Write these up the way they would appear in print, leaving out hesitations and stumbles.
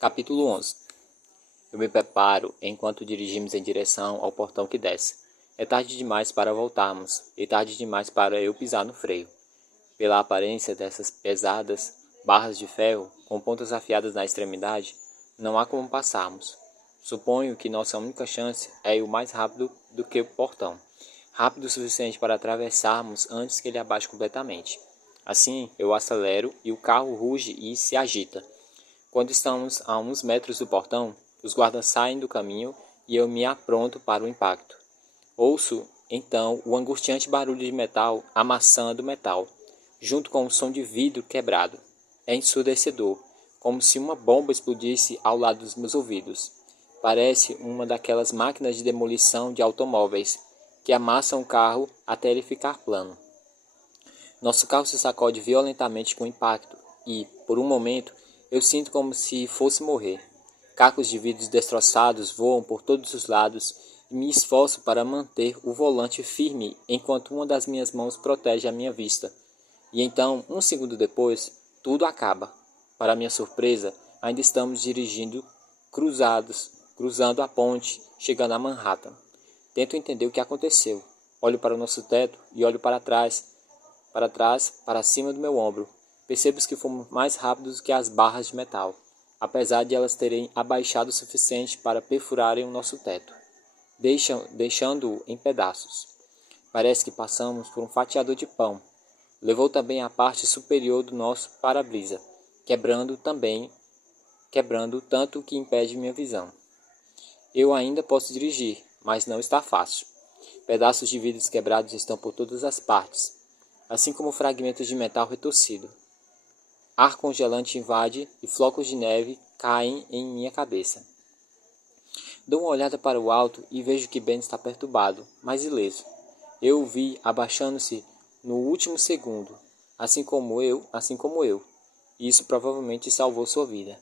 Capítulo 11. Eu me preparo enquanto dirigimos em direção ao portão que desce. É tarde demais para voltarmos, e tarde demais para eu pisar no freio. Pela aparência dessas pesadas barras de ferro, com pontas afiadas na extremidade, não há como passarmos. Suponho que nossa única chance é ir o mais rápido do que o portão. Rápido o suficiente para atravessarmos antes que ele abaixe completamente. Assim, eu acelero e o carro ruge e se agita. Quando estamos a uns metros do portão, os guardas saem do caminho e eu me apronto para o impacto. Ouço, então, o angustiante barulho de metal amassando metal, junto com o som de vidro quebrado. É ensurdecedor, como se uma bomba explodisse ao lado dos meus ouvidos. Parece uma daquelas máquinas de demolição de automóveis, que amassam o carro até ele ficar plano. Nosso carro se sacode violentamente com o impacto e, por um momento, eu sinto como se fosse morrer. Cacos de vidros destroçados voam por todos os lados e me esforço para manter o volante firme enquanto uma das minhas mãos protege a minha vista. E então, um segundo depois, tudo acaba. Para minha surpresa, ainda estamos dirigindo cruzando a ponte, chegando a Manhattan. Tento entender o que aconteceu. Olho para o nosso teto e olho para cima do meu ombro. Percebo que fomos mais rápidos que as barras de metal, apesar de elas terem abaixado o suficiente para perfurarem o nosso teto, deixando-o em pedaços. Parece que passamos por um fatiador de pão. Levou também a parte superior do nosso para-brisa, quebrando tanto que impede minha visão. Eu ainda posso dirigir, mas não está fácil. Pedaços de vidros quebrados estão por todas as partes, assim como fragmentos de metal retorcido. Ar congelante invade e flocos de neve caem em minha cabeça. Dou uma olhada para o alto e vejo que Ben está perturbado, mas ileso. Eu o vi abaixando-se no último segundo, assim como eu, e isso provavelmente salvou sua vida.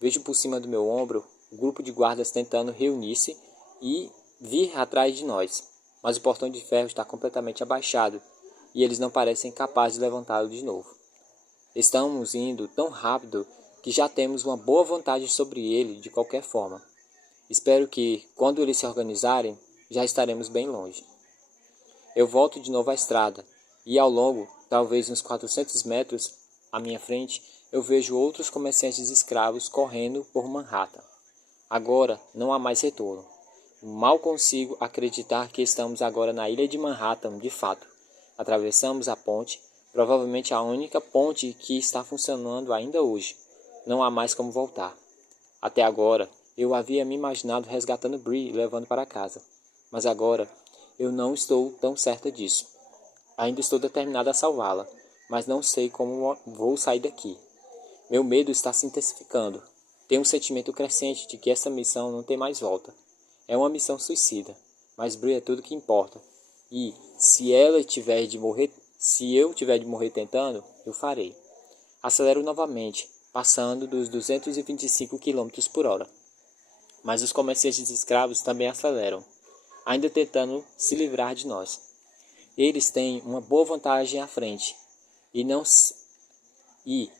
Vejo por cima do meu ombro o grupo de guardas tentando reunir-se e vir atrás de nós, mas o portão de ferro está completamente abaixado e eles não parecem capazes de levantá-lo de novo. Estamos indo tão rápido que já temos uma boa vantagem sobre ele de qualquer forma. Espero que, quando eles se organizarem, já estaremos bem longe. Eu volto de novo à estrada e ao longo, talvez uns 400 metros à minha frente, eu vejo outros comerciantes escravos correndo por Manhattan. Agora não há mais retorno. Mal consigo acreditar que estamos agora na ilha de Manhattan de fato. Atravessamos a ponte, provavelmente a única ponte que está funcionando ainda hoje. Não há mais como voltar. Até agora, eu havia me imaginado resgatando Bree e levando para casa. Mas agora, eu não estou tão certa disso. Ainda estou determinada a salvá-la, mas não sei como vou sair daqui. Meu medo está se intensificando. Tenho um sentimento crescente de que essa missão não tem mais volta. É uma missão suicida, mas Bree é tudo que importa. E, se eu tiver de morrer tentando, eu farei. Acelero novamente, passando dos 225 km por hora. Mas os comerciantes escravos também aceleram, ainda tentando se livrar de nós. Eles têm uma boa vantagem à frente,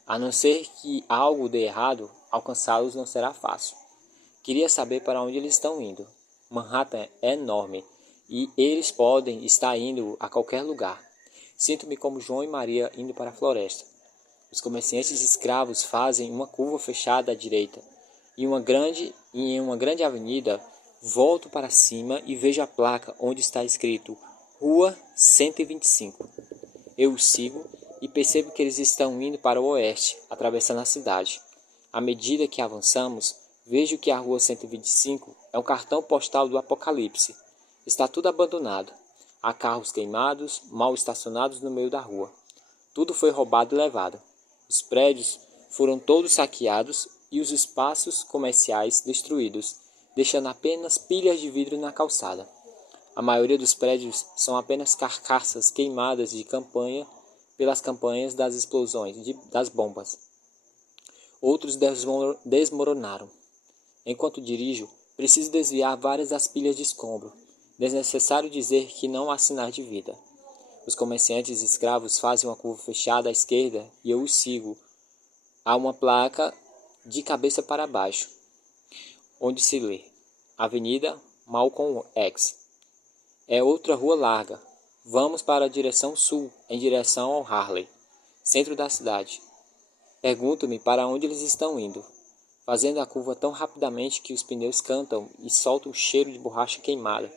a não ser que algo dê errado, alcançá-los não será fácil. Queria saber para onde eles estão indo. Manhattan é enorme e eles podem estar indo a qualquer lugar. Sinto-me como João e Maria indo para a floresta. Os comerciantes escravos fazem uma curva fechada à direita. Em uma grande avenida, volto para cima e vejo a placa onde está escrito Rua 125. Eu os sigo e percebo que eles estão indo para o oeste, atravessando a cidade. À medida que avançamos, vejo que a Rua 125 é um cartão postal do apocalipse. Está tudo abandonado. Há carros queimados, mal estacionados no meio da rua. Tudo foi roubado e levado. Os prédios foram todos saqueados e os espaços comerciais destruídos, deixando apenas pilhas de vidro na calçada. A maioria dos prédios são apenas carcaças queimadas pelas campanhas das explosões das bombas. Outros desmoronaram. Enquanto dirijo, preciso desviar várias das pilhas de escombro. Desnecessário dizer que não há sinais de vida. Os comerciantes escravos fazem uma curva fechada à esquerda e eu os sigo. Há uma placa de cabeça para baixo, onde se lê Avenida Malcolm X. É outra rua larga. Vamos para a direção sul, em direção ao Harley, centro da cidade. Pergunto-me para onde eles estão indo, fazendo a curva tão rapidamente que os pneus cantam e soltam um cheiro de borracha queimada.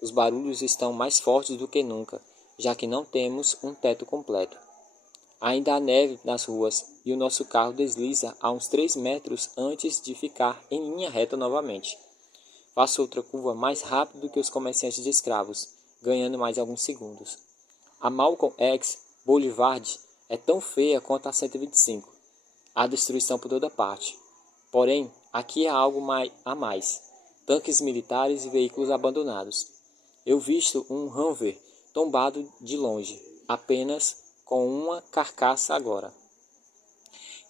Os barulhos estão mais fortes do que nunca, já que não temos um teto completo. Ainda há neve nas ruas e o nosso carro desliza a uns 3 metros antes de ficar em linha reta novamente. Faço outra curva mais rápido do que os comerciantes de escravos, ganhando mais alguns segundos. A Malcolm X Boulevard é tão feia quanto a 125. Há destruição por toda parte. Porém, aqui há algo a mais. Tanques militares e veículos abandonados. Eu visto um Humvee tombado de longe, apenas com uma carcaça agora.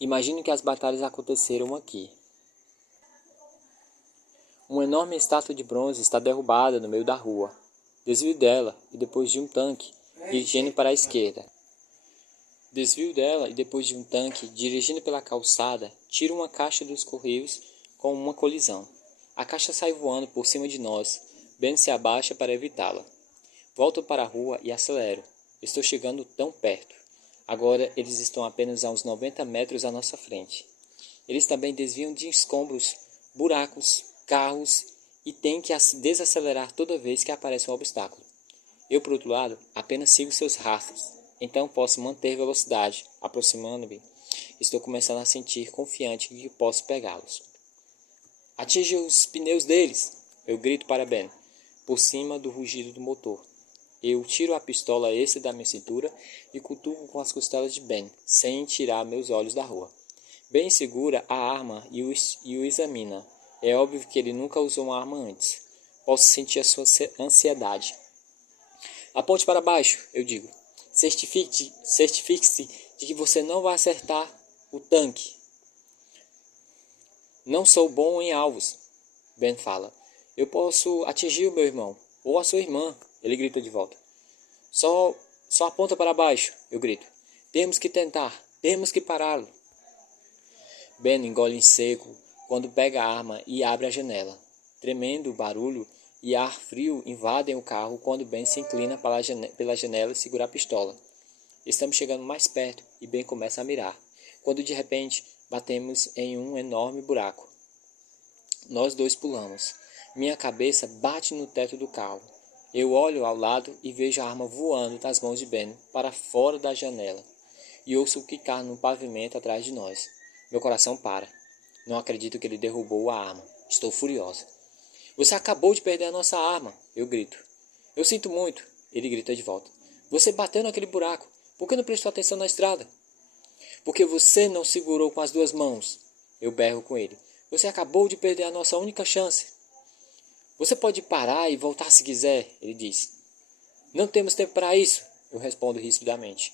Imagino que as batalhas aconteceram aqui. Uma enorme estátua de bronze está derrubada no meio da rua. Desvio dela e depois de um tanque dirigindo para a esquerda. Dirigindo pela calçada, tiro uma caixa dos correios com uma colisão. A caixa sai voando por cima de nós. Ben se abaixa para evitá-la. Volto para a rua e acelero. Estou chegando tão perto. Agora eles estão apenas a uns 90 metros à nossa frente. Eles também desviam de escombros, buracos, carros e têm que desacelerar toda vez que aparece um obstáculo. Eu, por outro lado, apenas sigo seus rastros, então posso manter velocidade. Aproximando-me, estou começando a sentir confiante de que posso pegá-los. Atinge os pneus deles! Eu grito para Ben, por cima do rugido do motor. Eu tiro a pistola extra da minha cintura e cutuco com as costelas de Ben, sem tirar meus olhos da rua. Ben segura a arma e o examina. É óbvio que ele nunca usou uma arma antes. Posso sentir a sua ansiedade. Aponte para baixo, eu digo. Certifique-se de que você não vai acertar o tanque. Não sou bom em alvos, Ben fala. Eu posso atingir o meu irmão, ou a sua irmã, ele grita de volta. Só aponta para baixo, eu grito. Temos que tentar, temos que pará-lo. Ben engole em seco quando pega a arma e abre a janela. Tremendo barulho e ar frio invadem o carro quando Ben se inclina pela janela e segura a pistola. Estamos chegando mais perto e Ben começa a mirar, quando de repente batemos em um enorme buraco. Nós dois pulamos. Minha cabeça bate no teto do carro. Eu olho ao lado e vejo a arma voando das mãos de Ben para fora da janela e ouço quicar no pavimento atrás de nós. Meu coração para. Não acredito que ele derrubou a arma. Estou furiosa. Você acabou de perder a nossa arma, eu grito. Eu sinto muito, ele grita de volta. Você bateu naquele buraco. Por que não prestou atenção na estrada? Porque você não segurou com as 2 mãos. Eu berro com ele. Você acabou de perder a nossa única chance. Você pode parar e voltar se quiser, ele diz. Não temos tempo para isso, eu respondo rispidamente.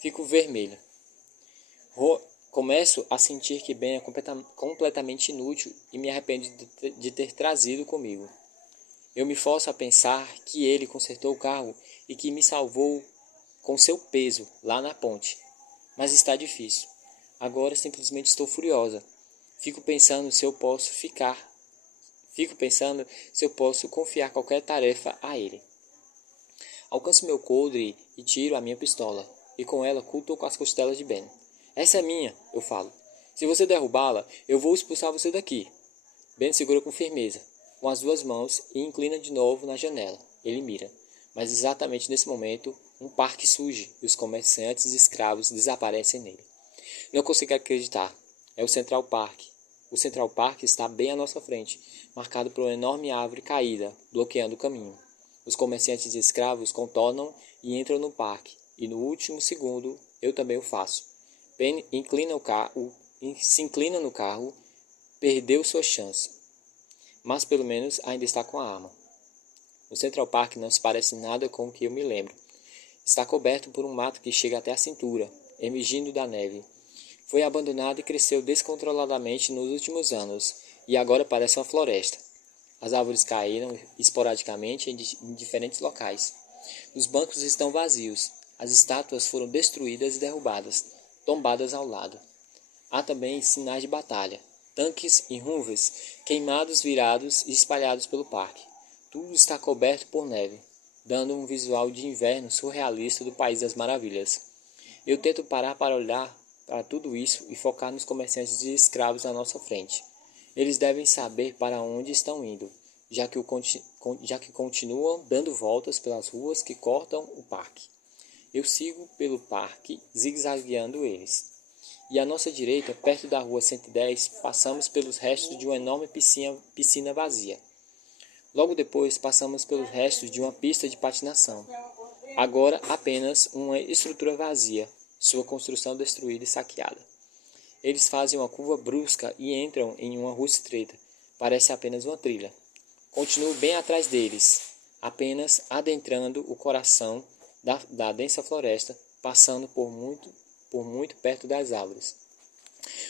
Fico vermelho. Começo a sentir que Ben é completamente inútil e me arrependo de ter trazido comigo. Eu me forço a pensar que ele consertou o carro e que me salvou com seu peso lá na ponte. Mas está difícil. Agora simplesmente estou furiosa. Fico pensando se eu posso confiar qualquer tarefa a ele. Alcanço meu coldre e tiro a minha pistola, e com ela cutuco as costelas de Ben. Essa é minha, eu falo. Se você derrubá-la, eu vou expulsar você daqui. Ben segura com firmeza, com as 2 mãos e inclina de novo na janela. Ele mira. Mas exatamente nesse momento, um parque surge e os comerciantes e escravos desaparecem nele. Não consigo acreditar. É o Central Park. O Central Park está bem à nossa frente, marcado por uma enorme árvore caída, bloqueando o caminho. Os comerciantes e escravos contornam e entram no parque, e no último segundo eu também o faço. Ben se inclina no carro, perdeu sua chance, mas pelo menos ainda está com a arma. O Central Park não se parece nada com o que eu me lembro. Está coberto por um mato que chega até a cintura, emergindo da neve. Foi abandonado e cresceu descontroladamente nos últimos anos, e agora parece uma floresta. As árvores caíram esporadicamente em diferentes locais. Os bancos estão vazios. As estátuas foram destruídas e derrubadas, tombadas ao lado. Há também sinais de batalha. tanques e Humvees queimados, virados e espalhados pelo parque. Tudo está coberto por neve, dando um visual de inverno surrealista do País das Maravilhas. Eu tento parar para olhar para tudo isso e focar nos comerciantes de escravos à nossa frente. Eles devem saber para onde estão indo, já que continuam dando voltas pelas ruas que cortam o parque. Eu sigo pelo parque, zigue-zagueando eles. E à nossa direita, perto da rua 110, passamos pelos restos de uma enorme piscina vazia. Logo depois, passamos pelos restos de uma pista de patinação. Agora apenas uma estrutura vazia, sua construção destruída e saqueada. Eles fazem uma curva brusca e entram em uma rua estreita. Parece apenas uma trilha. Continuo bem atrás deles, apenas adentrando o coração da densa floresta, passando por muito perto das árvores,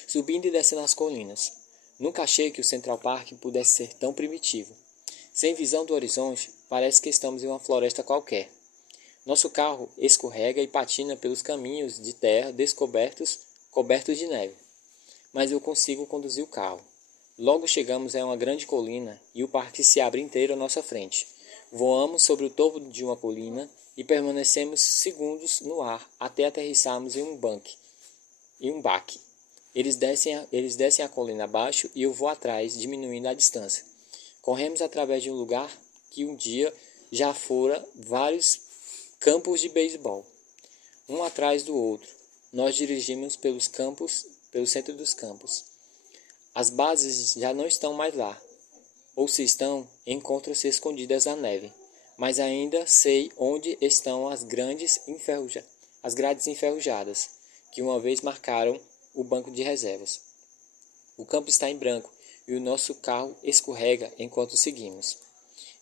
subindo e descendo as colinas. Nunca achei que o Central Park pudesse ser tão primitivo. Sem visão do horizonte, parece que estamos em uma floresta qualquer. Nosso carro escorrega e patina pelos caminhos de terra cobertos de neve. Mas eu consigo conduzir o carro. Logo chegamos a uma grande colina e o parque se abre inteiro à nossa frente. Voamos sobre o topo de uma colina e permanecemos segundos no ar até aterrissarmos em um baque. Eles descem a colina abaixo e eu vou atrás, diminuindo a distância. Corremos através de um lugar que um dia já fora vários campos de beisebol, um atrás do outro. Nós dirigimos pelo centro dos campos. As bases já não estão mais lá, ou se estão, encontram-se escondidas na neve. Mas ainda sei onde estão as grades enferrujadas, que uma vez marcaram o banco de reservas. O campo está em branco e o nosso carro escorrega enquanto seguimos.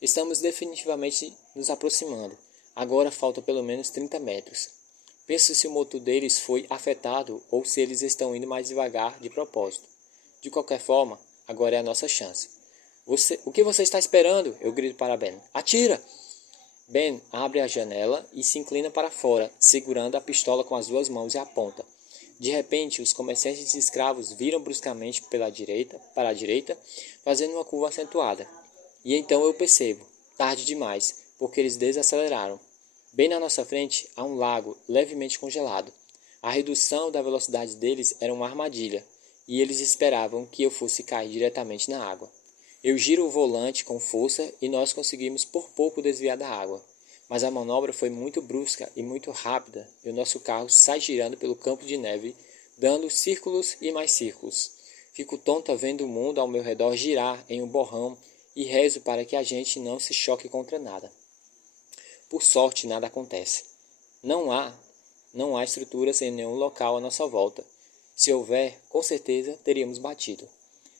Estamos definitivamente nos aproximando. Agora falta pelo menos 30 metros. Penso se o motor deles foi afetado ou se eles estão indo mais devagar de propósito. De qualquer forma, agora é a nossa chance. O que você está esperando? Eu grito para Ben. Atira! Ben abre a janela e se inclina para fora, segurando a pistola com as duas mãos e aponta. De repente, os comerciantes de escravos viram bruscamente para a direita, fazendo uma curva acentuada. E então eu percebo, tarde demais, porque eles desaceleraram. Bem na nossa frente há um lago levemente congelado. A redução da velocidade deles era uma armadilha, e eles esperavam que eu fosse cair diretamente na água. Eu giro o volante com força e nós conseguimos por pouco desviar da água. Mas a manobra foi muito brusca e muito rápida e o nosso carro sai girando pelo campo de neve, dando círculos e mais círculos. Fico tonta vendo o mundo ao meu redor girar em um borrão e rezo para que a gente não se choque contra nada. Por sorte, nada acontece. Não há estruturas em nenhum local à nossa volta. Se houver, com certeza teríamos batido.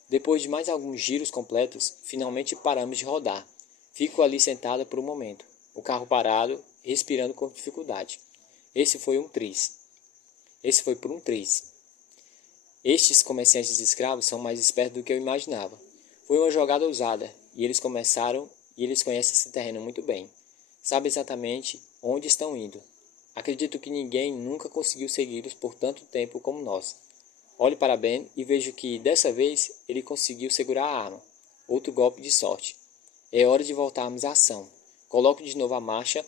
Depois de mais alguns giros completos, finalmente paramos de rodar. Fico ali sentada por um momento, o carro parado, respirando com dificuldade. Esse foi por um triz. Estes comerciantes de escravos são mais espertos do que eu imaginava. Foi uma jogada ousada, e eles conhecem esse terreno muito bem. Sabem exatamente onde estão indo. Acredito que ninguém nunca conseguiu segui-los por tanto tempo como nós. Olho para Ben e vejo que, dessa vez, ele conseguiu segurar a arma. Outro golpe de sorte. É hora de voltarmos à ação. Coloco de novo a marcha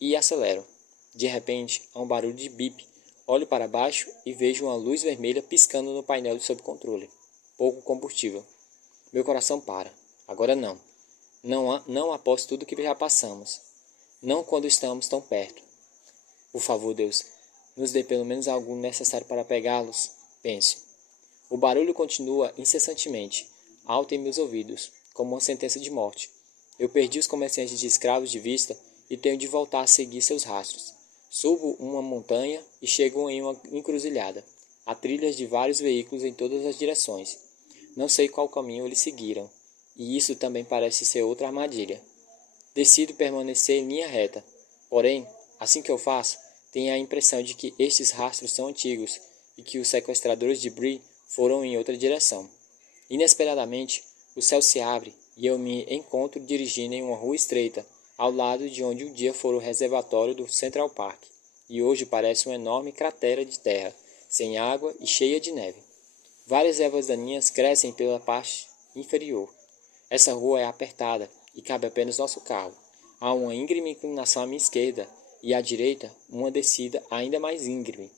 e acelero. De repente, há um barulho de bip. Olho para baixo e vejo uma luz vermelha piscando no painel sob controle. Pouco combustível. Meu coração para. Agora não. Não após tudo que já passamos. Não quando estamos tão perto. Por favor, Deus, nos dê pelo menos algo necessário para pegá-los. Penso. O barulho continua incessantemente, alto em meus ouvidos, como uma sentença de morte. Eu perdi os comerciantes de escravos de vista e tenho de voltar a seguir seus rastros. Subo uma montanha e chego em uma encruzilhada. Há trilhas de vários veículos em todas as direções. Não sei qual caminho eles seguiram, e isso também parece ser outra armadilha. Decido permanecer em linha reta. Porém, assim que eu faço, tenho a impressão de que estes rastros são antigos e que os sequestradores de Bree foram em outra direção. Inesperadamente, o céu se abre e eu me encontro dirigindo em uma rua estreita, ao lado de onde um dia fora o reservatório do Central Park, e hoje parece uma enorme cratera de terra, sem água e cheia de neve. Várias ervas daninhas crescem pela parte inferior. Essa rua é apertada e cabe apenas nosso carro. Há uma íngreme inclinação à minha esquerda e à direita uma descida ainda mais íngreme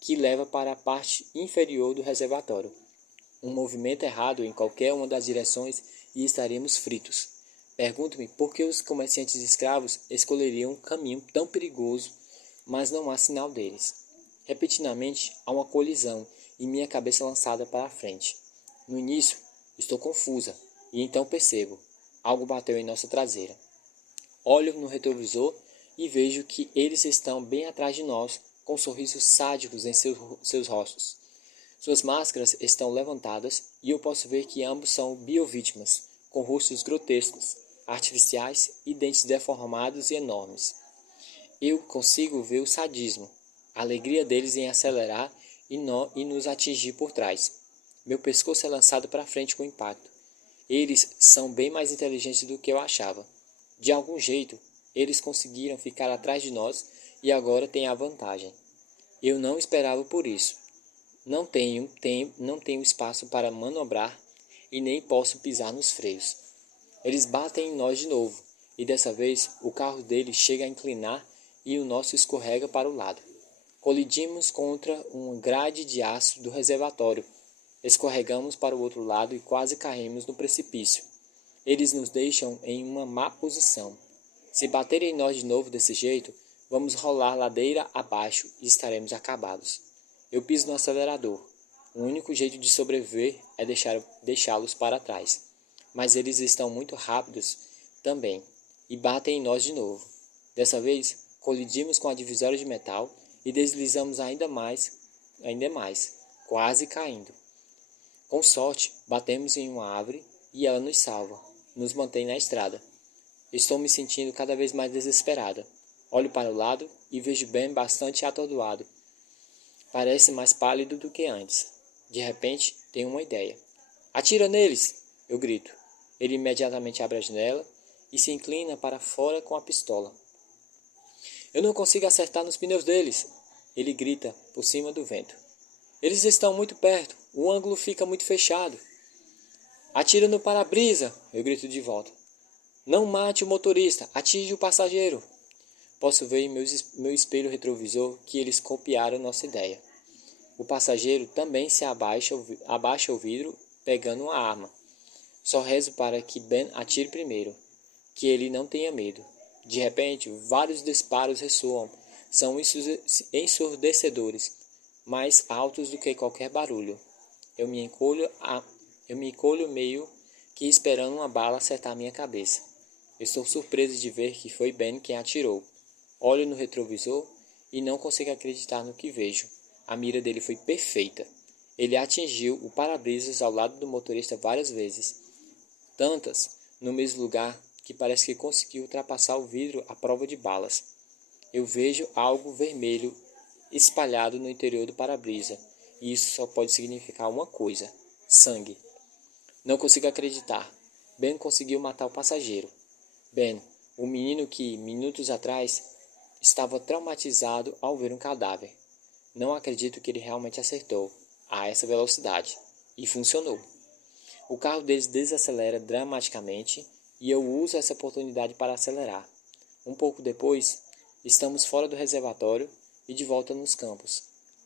que leva para a parte inferior do reservatório. Um movimento errado em qualquer uma das direções e estaríamos fritos. Pergunto-me por que os comerciantes escravos escolheriam um caminho tão perigoso, mas não há sinal deles. Repentinamente há uma colisão e minha cabeça lançada para a frente. No início, estou confusa e então percebo. Algo bateu em nossa traseira. Olho no retrovisor e vejo que eles estão bem atrás de nós, com sorrisos sádicos em seus rostos. Suas máscaras estão levantadas e eu posso ver que ambos são biovítimas, com rostos grotescos, artificiais e dentes deformados e enormes. Eu consigo ver o sadismo, a alegria deles em acelerar e nos atingir por trás. Meu pescoço é lançado para frente com impacto. Eles são bem mais inteligentes do que eu achava. De algum jeito, eles conseguiram ficar atrás de nós e agora têm a vantagem. Eu não esperava por isso. Não tenho espaço para manobrar e nem posso pisar nos freios. Eles batem em nós de novo, e dessa vez o carro deles chega a inclinar e o nosso escorrega para o lado. Colidimos contra uma grade de aço do reservatório. Escorregamos para o outro lado e quase caímos no precipício. Eles nos deixam em uma má posição. Se baterem em nós de novo desse jeito, vamos rolar ladeira abaixo e estaremos acabados. Eu piso no acelerador. O único jeito de sobreviver é deixá-los para trás. Mas eles estão muito rápidos também e batem em nós de novo. Dessa vez, colidimos com a divisória de metal e deslizamos ainda mais, quase caindo. Com sorte, batemos em uma árvore e ela nos salva, nos mantém na estrada. Estou me sentindo cada vez mais desesperada. Olho para o lado e vejo Ben bastante atordoado. Parece mais pálido do que antes. De repente, tenho uma ideia. Atira neles! Eu grito. Ele imediatamente abre a janela e se inclina para fora com a pistola. Eu não consigo acertar nos pneus deles! Ele grita por cima do vento. Eles estão muito perto. O ângulo fica muito fechado. Atira no para-brisa! Eu grito de volta. Não mate o motorista, atinge o passageiro. Posso ver em meu espelho retrovisor que eles copiaram nossa ideia. O passageiro também se abaixa o vidro, pegando uma arma. Só rezo para que Ben atire primeiro, que ele não tenha medo. De repente, vários disparos ressoam. São ensurdecedores, mais altos do que qualquer barulho. Eu me encolho meio que esperando uma bala acertar minha cabeça. Estou surpreso de ver que foi Ben quem atirou. Olho no retrovisor e não consigo acreditar no que vejo. A mira dele foi perfeita. Ele atingiu o para-brisas ao lado do motorista várias vezes. Tantas, no mesmo lugar, que parece que conseguiu ultrapassar o vidro à prova de balas. Eu vejo algo vermelho espalhado no interior do para-brisa. E isso só pode significar uma coisa: sangue. Não consigo acreditar. Ben conseguiu matar o passageiro. Ben, o menino que, minutos atrás, estava traumatizado ao ver um cadáver. Não acredito que ele realmente acertou a essa velocidade. E funcionou. O carro deles desacelera dramaticamente e eu uso essa oportunidade para acelerar. Um pouco depois, estamos fora do reservatório e de volta nos campos.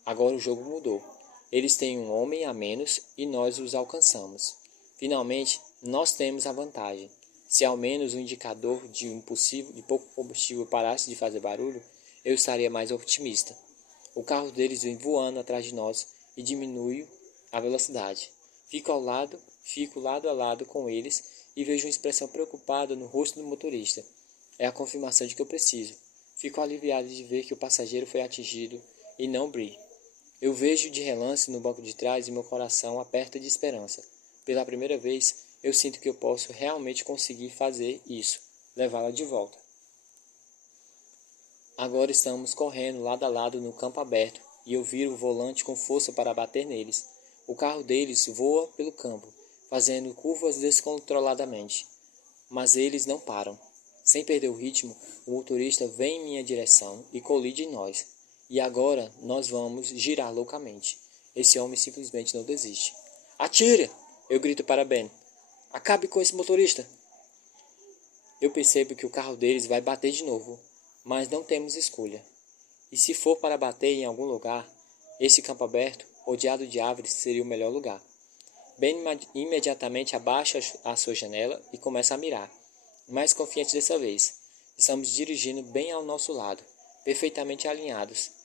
Agora o jogo mudou. Eles têm um homem a menos e nós os alcançamos. Finalmente, nós temos a vantagem. Se ao menos o indicador de pouco combustível parasse de fazer barulho, eu estaria mais otimista. O carro deles vem voando atrás de nós e diminui a velocidade. Fico lado a lado com eles e vejo uma expressão preocupada no rosto do motorista. É a confirmação de que eu preciso. Fico aliviado de ver que o passageiro foi atingido e não Bree. Eu vejo de relance no banco de trás e meu coração aperta de esperança. Pela primeira vez, eu sinto que eu posso realmente conseguir fazer isso, levá-la de volta. Agora estamos correndo lado a lado no campo aberto e eu viro o volante com força para bater neles. O carro deles voa pelo campo, fazendo curvas descontroladamente. Mas eles não param. Sem perder o ritmo, o motorista vem em minha direção e colide em nós. E agora nós vamos girar loucamente. Esse homem simplesmente não desiste. Atire! Eu grito para Ben. Acabe com esse motorista! Eu percebo que o carro deles vai bater de novo, mas não temos escolha. E se for para bater em algum lugar, esse campo aberto, rodeado de árvores, seria o melhor lugar. Ben imediatamente abaixa a sua janela e começa a mirar. Mais confiante dessa vez. Estamos dirigindo bem ao nosso lado, perfeitamente alinhados.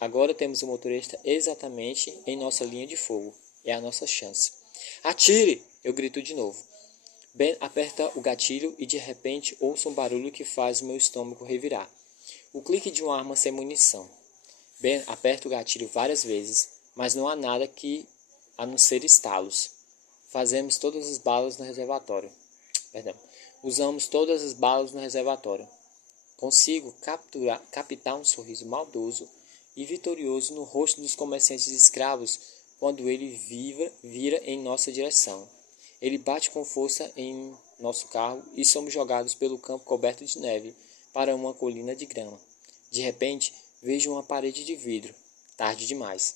Agora temos o motorista exatamente em nossa linha de fogo. É a nossa chance. Atire! Eu grito de novo. Ben aperta o gatilho e de repente ouço um barulho que faz meu estômago revirar. O clique de uma arma sem munição. Ben aperta o gatilho várias vezes, mas não há nada a não ser estalos. Fazemos todas as balas no reservatório. Usamos todas as balas no reservatório. Consigo captar um sorriso maldoso e vitorioso no rosto dos comerciantes escravos quando ele vira em nossa direção. Ele bate com força em nosso carro e somos jogados pelo campo coberto de neve para uma colina de grama. De repente, vejo uma parede de vidro. Tarde demais.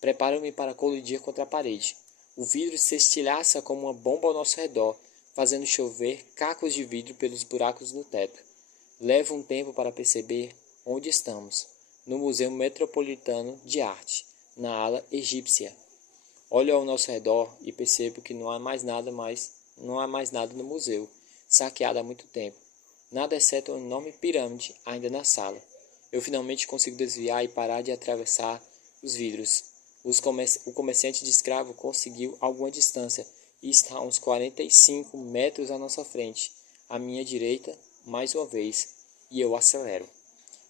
Preparo-me para colidir contra a parede. O vidro se estilhaça como uma bomba ao nosso redor, fazendo chover cacos de vidro pelos buracos no teto. Levo um tempo para perceber onde estamos. No Museu Metropolitano de Arte, na ala egípcia. Olho ao nosso redor e percebo que não há mais nada no museu, saqueado há muito tempo. Nada exceto uma enorme pirâmide ainda na sala. Eu finalmente consigo desviar e parar de atravessar os vidros. O comerciante de escravo conseguiu alguma distância e está a uns 45 metros à nossa frente, à minha direita, mais uma vez, e eu acelero.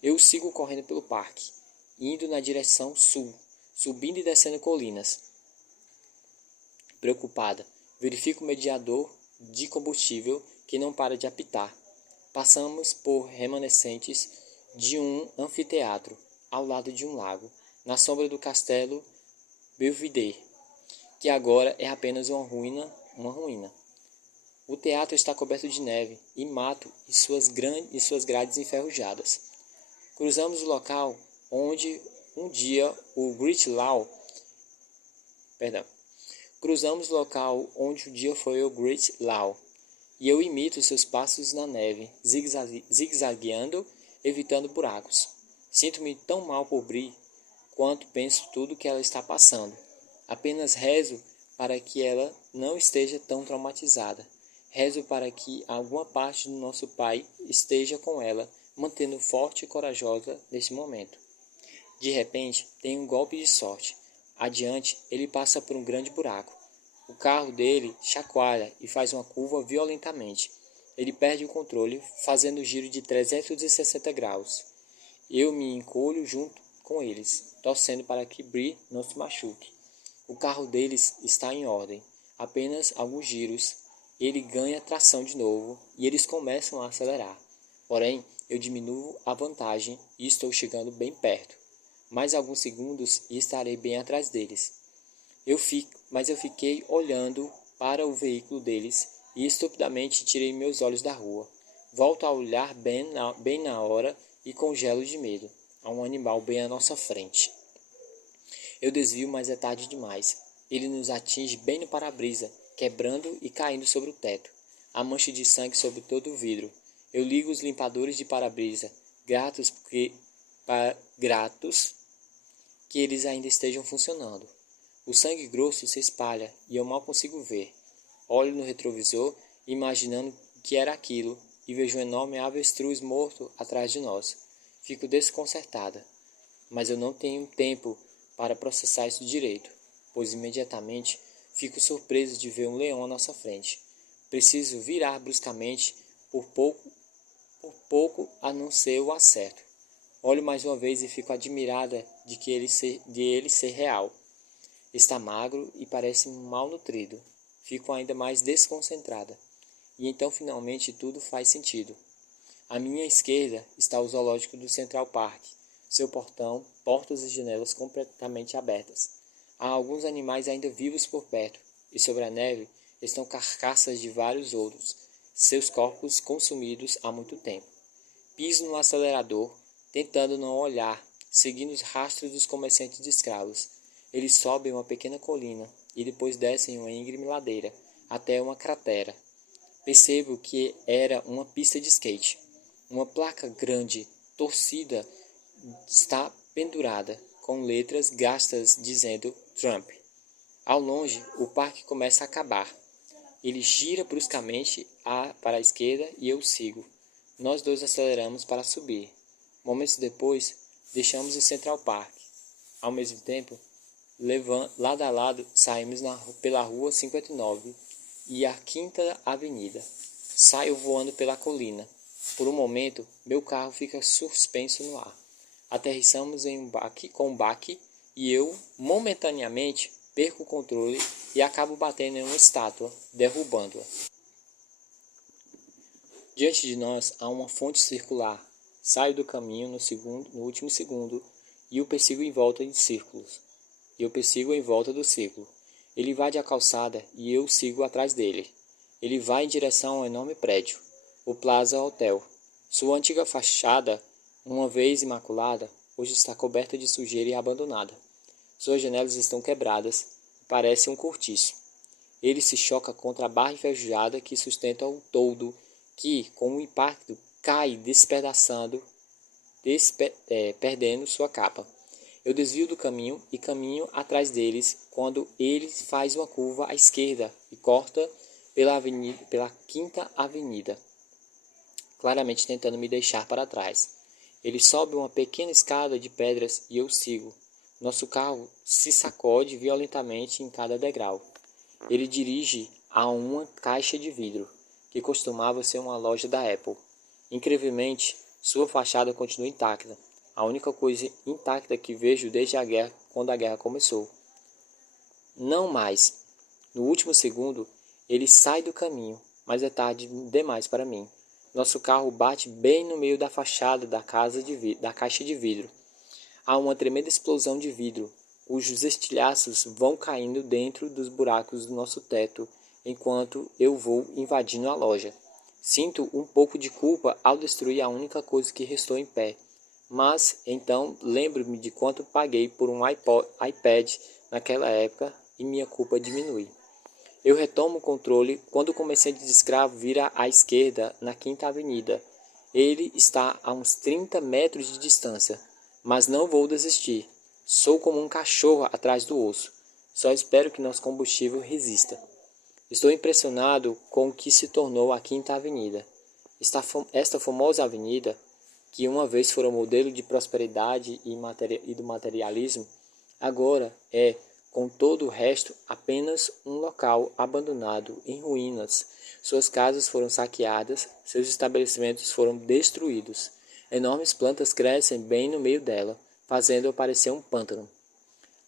Eu sigo correndo pelo parque, indo na direção sul, subindo e descendo colinas. Preocupada, verifico o mediador de combustível que não para de apitar. Passamos por remanescentes de um anfiteatro, ao lado de um lago, na sombra do castelo Belvedere, que agora é apenas uma ruína. O teatro está coberto de neve e mato e suas grades enferrujadas. Cruzamos o local onde um dia o Great Law, foi o Great Law, e eu imito seus passos na neve, zigue-zagueando, evitando buracos. Sinto-me tão mal por Bri quanto penso tudo que ela está passando. Apenas rezo para que ela não esteja tão traumatizada. Rezo para que alguma parte do nosso pai esteja com ela, mantendo forte e corajosa neste momento. De repente, tem um golpe de sorte. Adiante, ele passa por um grande buraco. O carro dele chacoalha e faz uma curva violentamente. Ele perde o controle, fazendo um giro de 360 graus. Eu me encolho junto com eles, torcendo para que Bri não se machuque. O carro deles está em ordem. Apenas alguns giros. Ele ganha tração de novo e eles começam a acelerar. Porém, eu diminuo a vantagem e estou chegando bem perto. Mais alguns segundos e estarei bem atrás deles. Mas eu fiquei olhando para o veículo deles e estupidamente tirei meus olhos da rua. Volto a olhar bem na hora e congelo de medo. Há um animal bem à nossa frente. Eu desvio, mas é tarde demais. Ele nos atinge bem no para-brisa, quebrando e caindo sobre o teto. Há mancha de sangue sobre todo o vidro. Eu ligo os limpadores de para-brisa, gratos que eles ainda estejam funcionando. O sangue grosso se espalha e eu mal consigo ver. Olho no retrovisor, imaginando o que era aquilo, e vejo um enorme avestruz morto atrás de nós. Fico desconcertada, mas eu não tenho tempo para processar isso direito, pois imediatamente fico surpreso de ver um leão à nossa frente. Preciso virar bruscamente, por pouco a não ser o acerto. Olho mais uma vez e fico admirada de ele ser real. Está magro e parece mal nutrido. Fico ainda mais desconcentrada. E então finalmente tudo faz sentido. À minha esquerda está o zoológico do Central Park. Seu portão, portas e janelas completamente abertas. Há alguns animais ainda vivos por perto, e sobre a neve estão carcaças de vários outros, seus corpos consumidos há muito tempo. Piso no acelerador, tentando não olhar, seguindo os rastros dos comerciantes de escravos. Eles sobem uma pequena colina e depois descem uma íngreme ladeira até uma cratera. Percebo que era uma pista de skate. Uma placa grande, torcida, está pendurada, com letras gastas dizendo Trump. Ao longe, o parque começa a acabar. Ele gira bruscamente para a esquerda e eu sigo. Nós dois aceleramos para subir. Momentos depois, deixamos o Central Park. Ao mesmo tempo, lado a lado, saímos pela Rua 59 e a Quinta Avenida. Saio voando pela colina. Por um momento, meu carro fica suspenso no ar. Aterrissamos com um baque e eu, momentaneamente, perco o controle e acabo batendo em uma estátua, derrubando-a. Diante de nós há uma fonte circular. Saio do caminho no último segundo e o persigo em volta de círculos. Do círculo. Ele invade a calçada e eu sigo atrás dele. Ele vai em direção a um enorme prédio, o Plaza Hotel. Sua antiga fachada, uma vez imaculada, hoje está coberta de sujeira e abandonada. Suas janelas estão quebradas e parece um cortiço. Ele se choca contra a barra enferrujada que sustenta o toldo, que, com o impacto, cai perdendo sua capa. Eu desvio do caminho e caminho atrás deles quando ele faz uma curva à esquerda e corta pela Quinta Avenida, claramente tentando me deixar para trás. Ele sobe uma pequena escada de pedras e eu sigo. Nosso carro se sacode violentamente em cada degrau. Ele dirige a uma caixa de vidro, que costumava ser uma loja da Apple. Incrivelmente, sua fachada continua intacta. A única coisa intacta que vejo desde a guerra, quando a guerra começou. Não mais. No último segundo, ele sai do caminho, mas é tarde demais para mim. Nosso carro bate bem no meio da fachada da caixa de vidro. Há uma tremenda explosão de vidro, cujos estilhaços vão caindo dentro dos buracos do nosso teto, enquanto eu vou invadindo a loja. Sinto um pouco de culpa ao destruir a única coisa que restou em pé. Mas, então, lembro-me de quanto paguei por um iPad naquela época e minha culpa diminui. Eu retomo o controle quando o comerciante de escravo vira à esquerda na Quinta Avenida. Ele está a uns 30 metros de distância, mas não vou desistir. Sou como um cachorro atrás do osso. Só espero que nosso combustível resista. Estou impressionado com o que se tornou a Quinta Avenida. Esta famosa avenida, que uma vez fora modelo de prosperidade e do materialismo, agora é, com todo o resto, apenas um local abandonado, em ruínas. Suas casas foram saqueadas, seus estabelecimentos foram destruídos. Enormes plantas crescem bem no meio dela, fazendo-a parecer um pântano.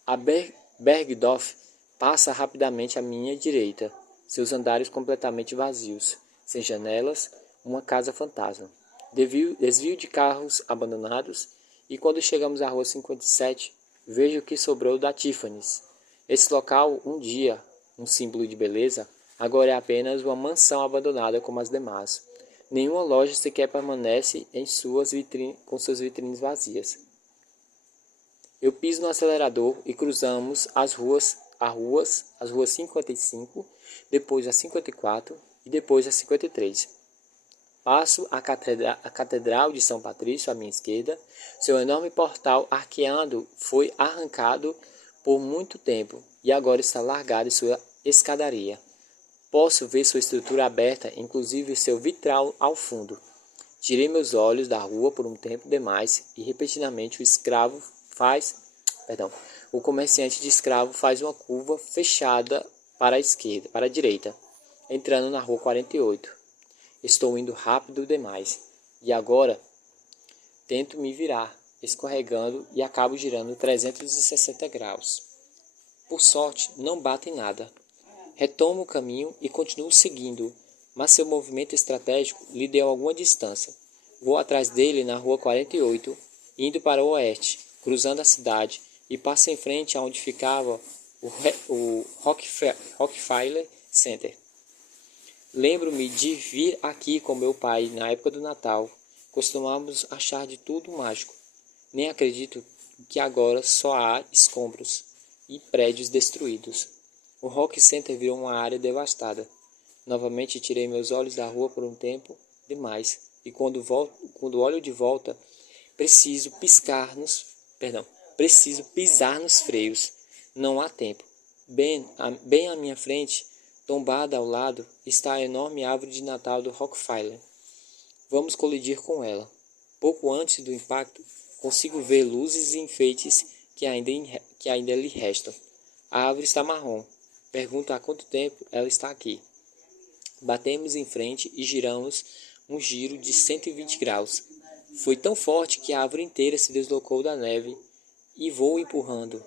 A Bergdorf passa rapidamente à minha direita, seus andares completamente vazios, sem janelas, uma casa fantasma. Desvio de carros abandonados e quando chegamos à rua 57, vejo o que sobrou da Tiffany's. Esse local, um dia, um símbolo de beleza, agora é apenas uma mansão abandonada como as demais. Nenhuma loja sequer permanece com suas vitrines vazias. Eu piso no acelerador e cruzamos as ruas 55, depois a 54 e depois a 53. Passo a Catedral de São Patrício à minha esquerda. Seu enorme portal arqueado foi arrancado por muito tempo e agora está largado em sua escadaria. Posso ver sua estrutura aberta, inclusive seu vitral ao fundo. Tirei meus olhos da rua por um tempo demais e repentinamente o comerciante de escravo faz uma curva fechada para a direita, entrando na rua 48. Estou indo rápido demais e agora tento me virar, escorregando e acabo girando 360 graus. Por sorte, não bato em nada. Retomo o caminho e continuo seguindo, mas seu movimento estratégico lhe deu alguma distância. Vou atrás dele na rua 48, indo para o oeste, cruzando a cidade e passo em frente aonde ficava o Rockefeller Center. Lembro-me de vir aqui com meu pai na época do Natal. Costumávamos achar de tudo mágico. Nem acredito que agora só há escombros e prédios destruídos. O Rock Center virou uma área devastada. Novamente tirei meus olhos da rua por um tempo demais, e quando olho de volta, preciso preciso pisar nos freios. Não há tempo. Bem à minha frente, tombada ao lado, está a enorme árvore de Natal do Rockefeller. Vamos colidir com ela. Pouco antes do impacto, consigo ver luzes e enfeites que ainda lhe restam. A árvore está marrom. Pergunto há quanto tempo ela está aqui. Batemos em frente e giramos um giro de 120 graus. Foi tão forte que a árvore inteira se deslocou da neve e vou empurrando,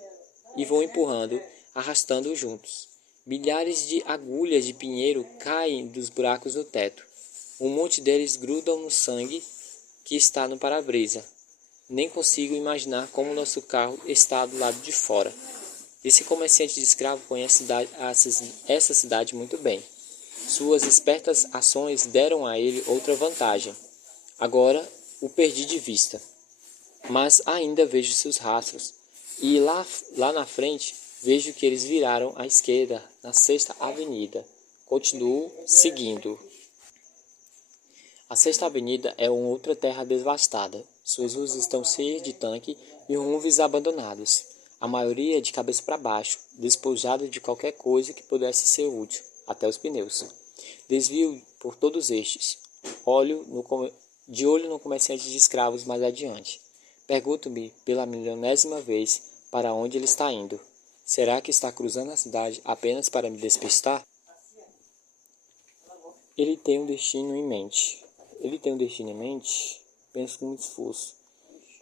arrastando-o juntos. Milhares de agulhas de pinheiro caem dos buracos no teto. Um monte deles grudam no sangue que está no para-brisa. Nem consigo imaginar como nosso carro está do lado de fora. Esse comerciante de escravo conhece essa cidade muito bem. Suas espertas ações deram a ele outra vantagem. Agora o perdi de vista, mas ainda vejo seus rastros. E lá na frente vejo que eles viraram à esquerda na Sexta Avenida. Continuo seguindo. A Sexta Avenida é uma outra terra devastada. Suas ruas estão cheias de tanque e rumos abandonados. A maioria de cabeça para baixo, despojada de qualquer coisa que pudesse ser útil, até os pneus. Desvio por todos estes. De olho no comerciante de escravos mais adiante. Pergunto-me pela milionésima vez para onde ele está indo. Será que está cruzando a cidade apenas para me despistar? Ele tem um destino em mente. Penso com esforço.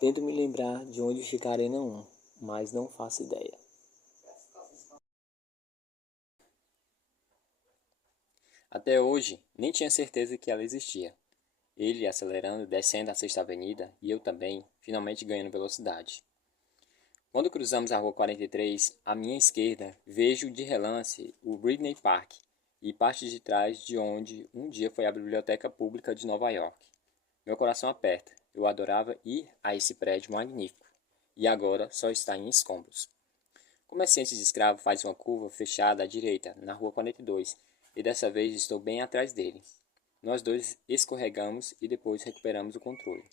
Tento me lembrar de onde fica a Arena 1, mas não faço ideia. Até hoje, nem tinha certeza que ela existia. Ele acelerando, descendo a Sexta Avenida, e eu também, finalmente ganhando velocidade. Quando cruzamos a Rua 43, à minha esquerda, vejo de relance o Britney Park e parte de trás de onde um dia foi a Biblioteca Pública de Nova York. Meu coração aperta. Eu adorava ir a esse prédio magnífico. E agora só está em escombros. O comerciante de escravo faz uma curva fechada à direita, na Rua 42, e dessa vez estou bem atrás dele. Nós dois escorregamos e depois recuperamos o controle.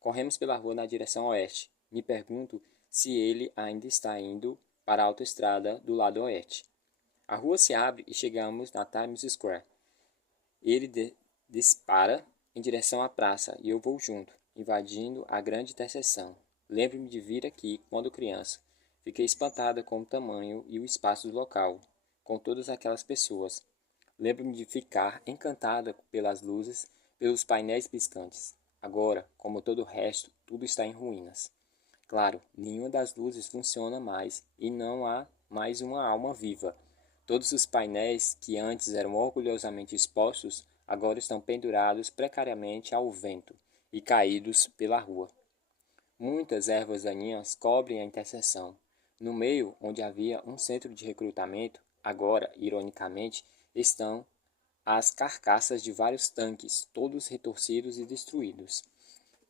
Corremos pela rua na direção oeste. Me pergunto se ele ainda está indo para a autoestrada do lado oeste. A rua se abre e chegamos na Times Square. Ele dispara em direção à praça e eu vou junto, invadindo a grande interseção. Lembro-me de vir aqui quando criança. Fiquei espantada com o tamanho e o espaço do local, com todas aquelas pessoas. Lembro-me de ficar encantada pelas luzes, pelos painéis piscantes. Agora, como todo o resto, tudo está em ruínas. Claro, nenhuma das luzes funciona mais e não há mais uma alma viva. Todos os painéis que antes eram orgulhosamente expostos, agora estão pendurados precariamente ao vento e caídos pela rua. Muitas ervas daninhas cobrem a interseção. No meio, onde havia um centro de recrutamento, agora, ironicamente, estão as carcaças de vários tanques, todos retorcidos e destruídos.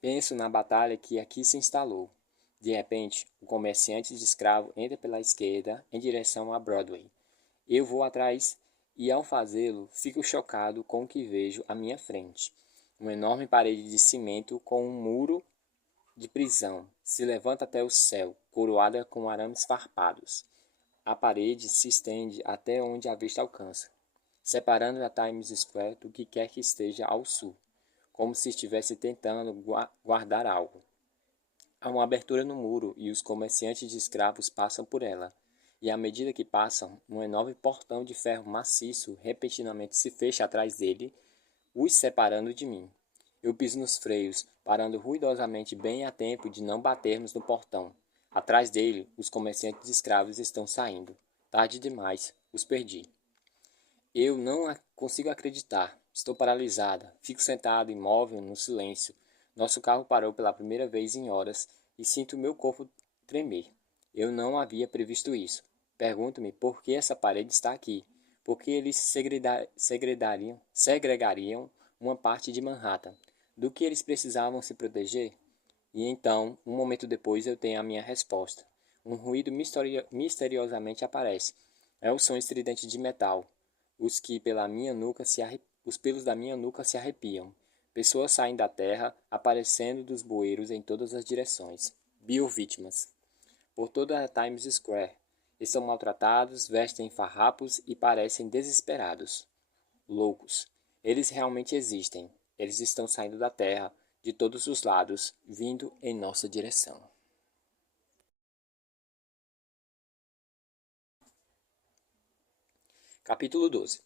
Penso na batalha que aqui se instalou. De repente, o comerciante de escravo entra pela esquerda em direção a Broadway. Eu vou atrás e, ao fazê-lo, fico chocado com o que vejo à minha frente. Uma enorme parede de cimento com um muro de prisão se levanta até o céu, coroada com arames farpados. A parede se estende até onde a vista alcança, separando a Times Square do que quer que esteja ao sul, como se estivesse tentando guardar algo. Há uma abertura no muro e os comerciantes de escravos passam por ela, e à medida que passam, um enorme portão de ferro maciço repentinamente se fecha atrás dele, os separando de mim. Eu piso nos freios, parando ruidosamente bem a tempo de não batermos no portão. Atrás dele, os comerciantes de escravos estão saindo. Tarde demais, os perdi. Eu não consigo acreditar. Estou paralisada. Fico sentado, imóvel, no silêncio. Nosso carro parou pela primeira vez em horas e sinto meu corpo tremer. Eu não havia previsto isso. Pergunto-me por que essa parede está aqui. Por que eles segregariam uma parte de Manhattan? Do que eles precisavam se proteger? E então, um momento depois, eu tenho a minha resposta. Um ruído misteriosamente aparece. É o som estridente de metal. Os pelos da minha nuca se arrepiam. Pessoas saem da terra, aparecendo dos bueiros em todas as direções. Biovítimas. Por toda a Times Square. Estão maltratados, vestem farrapos e parecem desesperados. Loucos. Eles realmente existem. Eles estão saindo da terra, de todos os lados, vindo em nossa direção. Capítulo 12.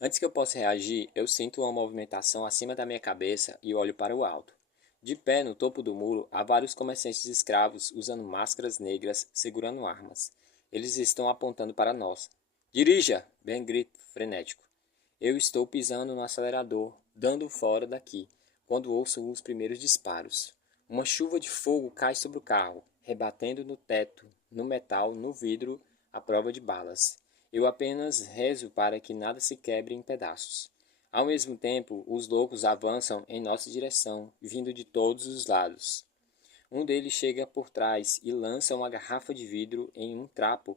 Antes que eu possa reagir, eu sinto uma movimentação acima da minha cabeça e olho para o alto. De pé no topo do muro, há vários comerciantes escravos usando máscaras negras, segurando armas. Eles estão apontando para nós. Dirija! Ben grita, frenético. Eu estou pisando no acelerador, dando fora daqui, quando ouço os primeiros disparos. Uma chuva de fogo cai sobre o carro, rebatendo no teto, no metal, no vidro, à prova de balas. Eu apenas rezo para que nada se quebre em pedaços. Ao mesmo tempo, os loucos avançam em nossa direção, vindo de todos os lados. Um deles chega por trás e lança uma garrafa de vidro em um trapo.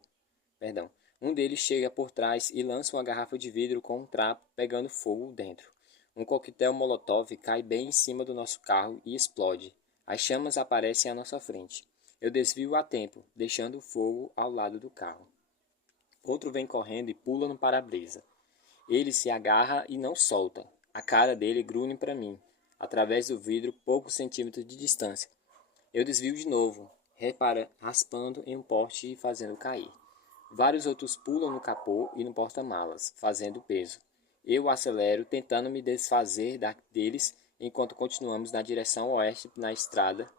Perdão. Um deles chega por trás e lança uma garrafa de vidro com um trapo pegando fogo dentro. Um coquetel molotov cai bem em cima do nosso carro e explode. As chamas aparecem à nossa frente. Eu desvio a tempo, deixando o fogo ao lado do carro. Outro vem correndo e pula no para-brisa. Ele se agarra e não solta. A cara dele grune para mim, através do vidro poucos centímetros de distância. Eu desvio de novo, raspando em um poste e fazendo cair. Vários outros pulam no capô e no porta-malas, fazendo peso. Eu acelero, tentando me desfazer deles, enquanto continuamos na direção oeste na estrada,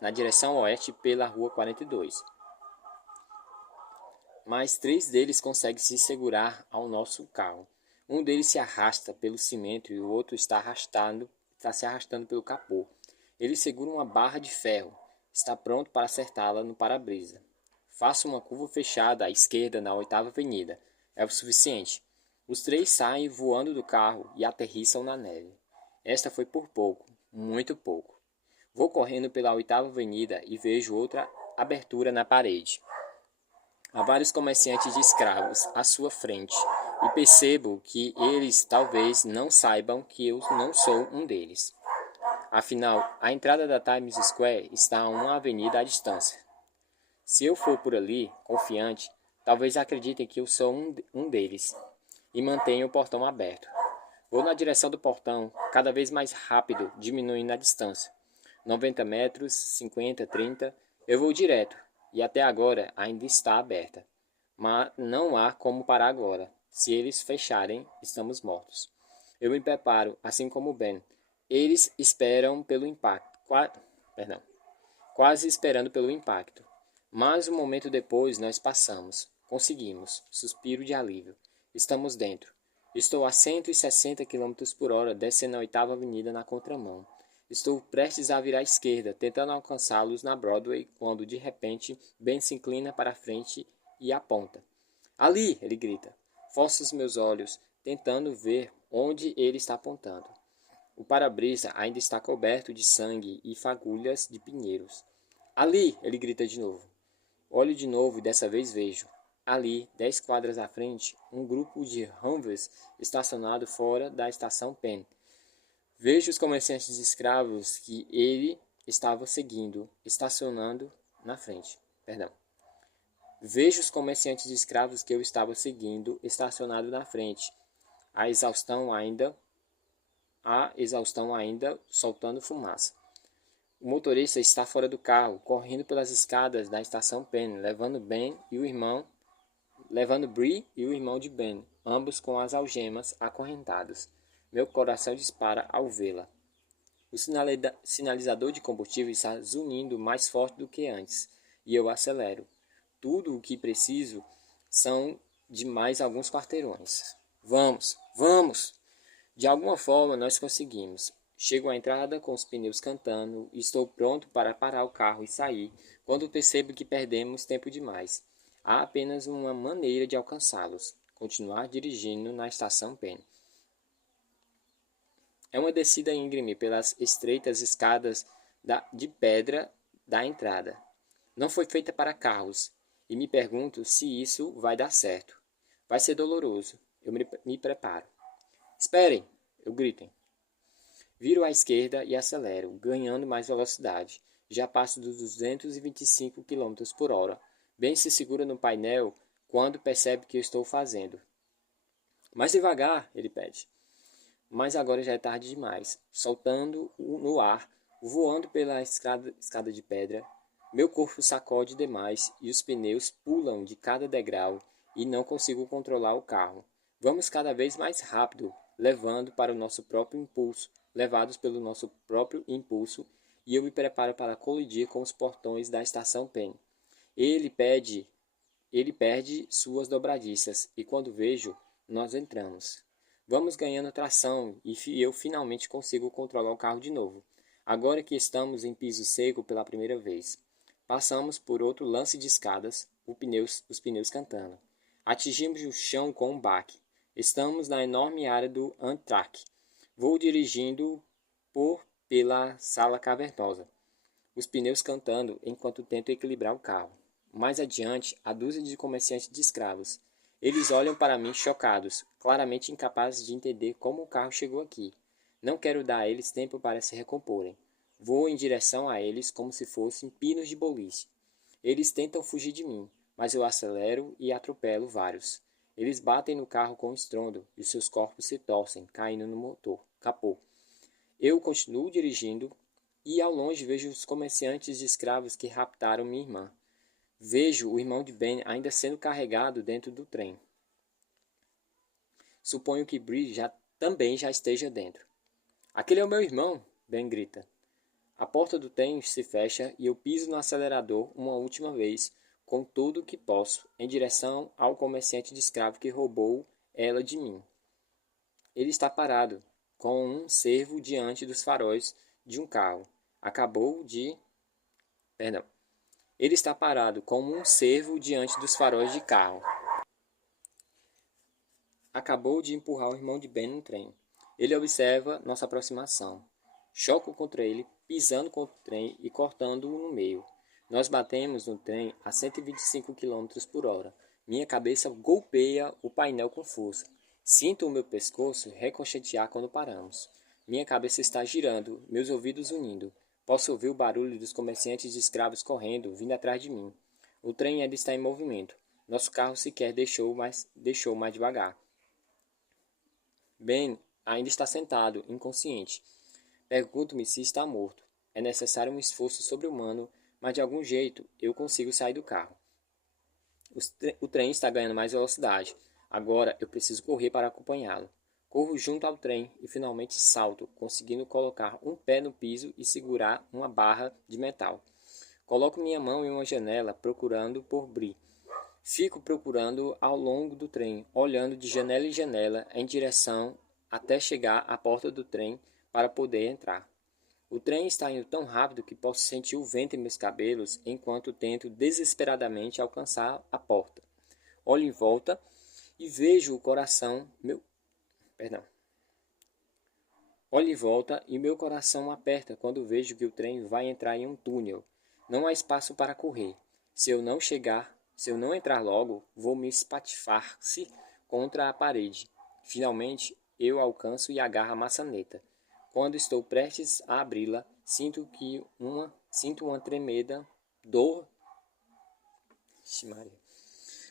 na direção oeste pela rua 42. Mas 3 deles conseguem se segurar ao nosso carro. Um deles se arrasta pelo cimento e o outro está se arrastando pelo capô. Ele segura uma barra de ferro. Está pronto para acertá-la no para-brisa. Faço uma curva fechada à esquerda na 8ª Avenida. É o suficiente. Os 3 saem voando do carro e aterrissam na neve. Esta foi por pouco, muito pouco. Vou correndo pela 8ª Avenida e vejo outra abertura na parede. Há vários comerciantes de escravos à sua frente e percebo que eles talvez não saibam que eu não sou um deles. Afinal, a entrada da Times Square está a uma avenida à distância. Se eu for por ali, confiante, talvez acreditem que eu sou um deles e mantenho o portão aberto. Vou na direção do portão, cada vez mais rápido, diminuindo a distância. 90 metros, 50, 30, eu vou direto, e até agora ainda está aberta. Mas não há como parar agora. Se eles fecharem, estamos mortos. Eu me preparo, assim como Ben. Eles esperam pelo impacto. Quase esperando pelo impacto. Mas um momento depois nós passamos. Conseguimos. Suspiro de alívio. Estamos dentro. Estou a 160 km por hora descendo a 8ª Avenida na contramão. Estou prestes a virar à esquerda, tentando alcançá-los na Broadway, quando de repente Ben se inclina para a frente e aponta. Ali! Ele grita. Forço os meus olhos, tentando ver onde ele está apontando. O para-brisa ainda está coberto de sangue e fagulhas de pinheiros. Ali! Ele grita de novo. Olho de novo e dessa vez vejo. Ali, 10 quadras à frente, um grupo de Humvees estacionado fora da estação Penn. Vejo os comerciantes escravos que ele estava seguindo, estacionando na frente. Vejo os comerciantes escravos que eu estava seguindo, estacionado na frente. A exaustão ainda soltando fumaça. O motorista está fora do carro, correndo pelas escadas da estação Penn, levando Bree e o irmão de Ben, ambos com as algemas acorrentados. Meu coração dispara ao vê-la. O sinalizador de combustível está zunindo mais forte do que antes, e eu acelero. Tudo o que preciso são de mais alguns quarteirões. Vamos, vamos! De alguma forma nós conseguimos. Chego à entrada com os pneus cantando e estou pronto para parar o carro e sair, quando percebo que perdemos tempo demais. Há apenas uma maneira de alcançá-los: continuar dirigindo na estação Penn. É uma descida íngreme pelas estreitas escadas de pedra da entrada. Não foi feita para carros, e me pergunto se isso vai dar certo. Vai ser doloroso. Eu me preparo. Esperem! Eu grito. Viro à esquerda e acelero, ganhando mais velocidade. Já passo dos 225 km por hora. Ben se segura no painel quando percebe o que eu estou fazendo. Mais devagar, ele pede. Mas agora já é tarde demais. Soltando no ar, voando pela escada de pedra, meu corpo sacode demais e os pneus pulam de cada degrau e não consigo controlar o carro. Vamos cada vez mais rápido, levados pelo nosso próprio impulso, e eu me preparo para colidir com os portões da estação Penn. Ele perde suas dobradiças e quando vejo, nós entramos. Vamos ganhando tração e eu finalmente consigo controlar o carro de novo. Agora que estamos em piso seco pela primeira vez. Passamos por outro lance de escadas, os pneus cantando. Atingimos o chão com um baque. Estamos na enorme área do Amtrak. Vou dirigindo pela sala cavernosa. Os pneus cantando enquanto tento equilibrar o carro. Mais adiante, a dúzia de comerciantes de escravos. Eles olham para mim chocados, claramente incapazes de entender como o carro chegou aqui. Não quero dar a eles tempo para se recomporem. Vou em direção a eles como se fossem pinos de boliche. Eles tentam fugir de mim, mas eu acelero e atropelo vários. Eles batem no carro com estrondo e seus corpos se torcem, caindo no capô. Eu continuo dirigindo e ao longe vejo os comerciantes de escravos que raptaram minha irmã. Vejo o irmão de Ben ainda sendo carregado dentro do trem. Suponho que Bree também já esteja dentro. Aquele é o meu irmão, Ben grita. A porta do trem se fecha e eu piso no acelerador uma última vez, com tudo o que posso, em direção ao comerciante de escravo que roubou ela de mim. Ele está parado, com um cervo diante dos faróis de um carro. Ele está parado como um cervo diante dos faróis de carro. Acabou de empurrar o irmão de Ben no trem. Ele observa nossa aproximação. Choco contra ele, pisando contra o trem e cortando-o no meio. Nós batemos no trem a 125 km por hora. Minha cabeça golpeia o painel com força. Sinto o meu pescoço ricochetear quando paramos. Minha cabeça está girando, meus ouvidos unindo. Posso ouvir o barulho dos comerciantes de escravos correndo, vindo atrás de mim. O trem ainda está em movimento. Nosso carro sequer deixou mais devagar. Ben ainda está sentado, inconsciente. Pergunto-me se está morto. É necessário um esforço sobre-humano, mas de algum jeito eu consigo sair do carro. O trem está ganhando mais velocidade. Agora eu preciso correr para acompanhá-lo. Corro junto ao trem e finalmente salto, conseguindo colocar um pé no piso e segurar uma barra de metal. Coloco minha mão em uma janela, procurando por Bree. Fico procurando ao longo do trem, olhando de janela em janela em direção até chegar à porta do trem para poder entrar. O trem está indo tão rápido que posso sentir o vento em meus cabelos enquanto tento desesperadamente alcançar a porta. Olho em volta e vejo o coração Olho em volta e meu coração aperta quando vejo que o trem vai entrar em um túnel. Não há espaço para correr. Se eu não entrar logo, vou me espatifar-se contra a parede. Finalmente, eu alcanço e agarro a maçaneta. Quando estou prestes a abri-la, sinto uma tremenda dor.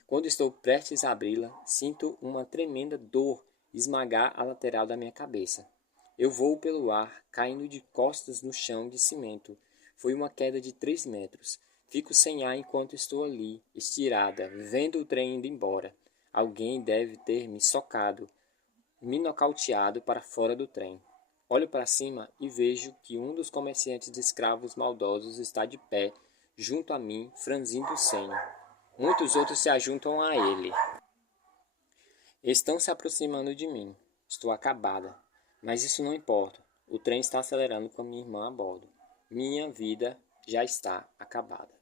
Quando estou prestes a abri-la, sinto uma tremenda dor esmagar a lateral da minha cabeça. Eu voo pelo ar, caindo de costas no chão de cimento. Foi uma queda de 3 metros. Fico sem ar enquanto estou ali, estirada, vendo o trem indo embora. Alguém deve ter me socado, me nocauteado para fora do trem. Olho para cima e vejo que um dos comerciantes de escravos maldosos está de pé, junto a mim, franzindo o senho. Muitos outros se ajuntam a ele. Estão se aproximando de mim. Estou acabada. Mas isso não importa. O trem está acelerando com a minha irmã a bordo. Minha vida já está acabada.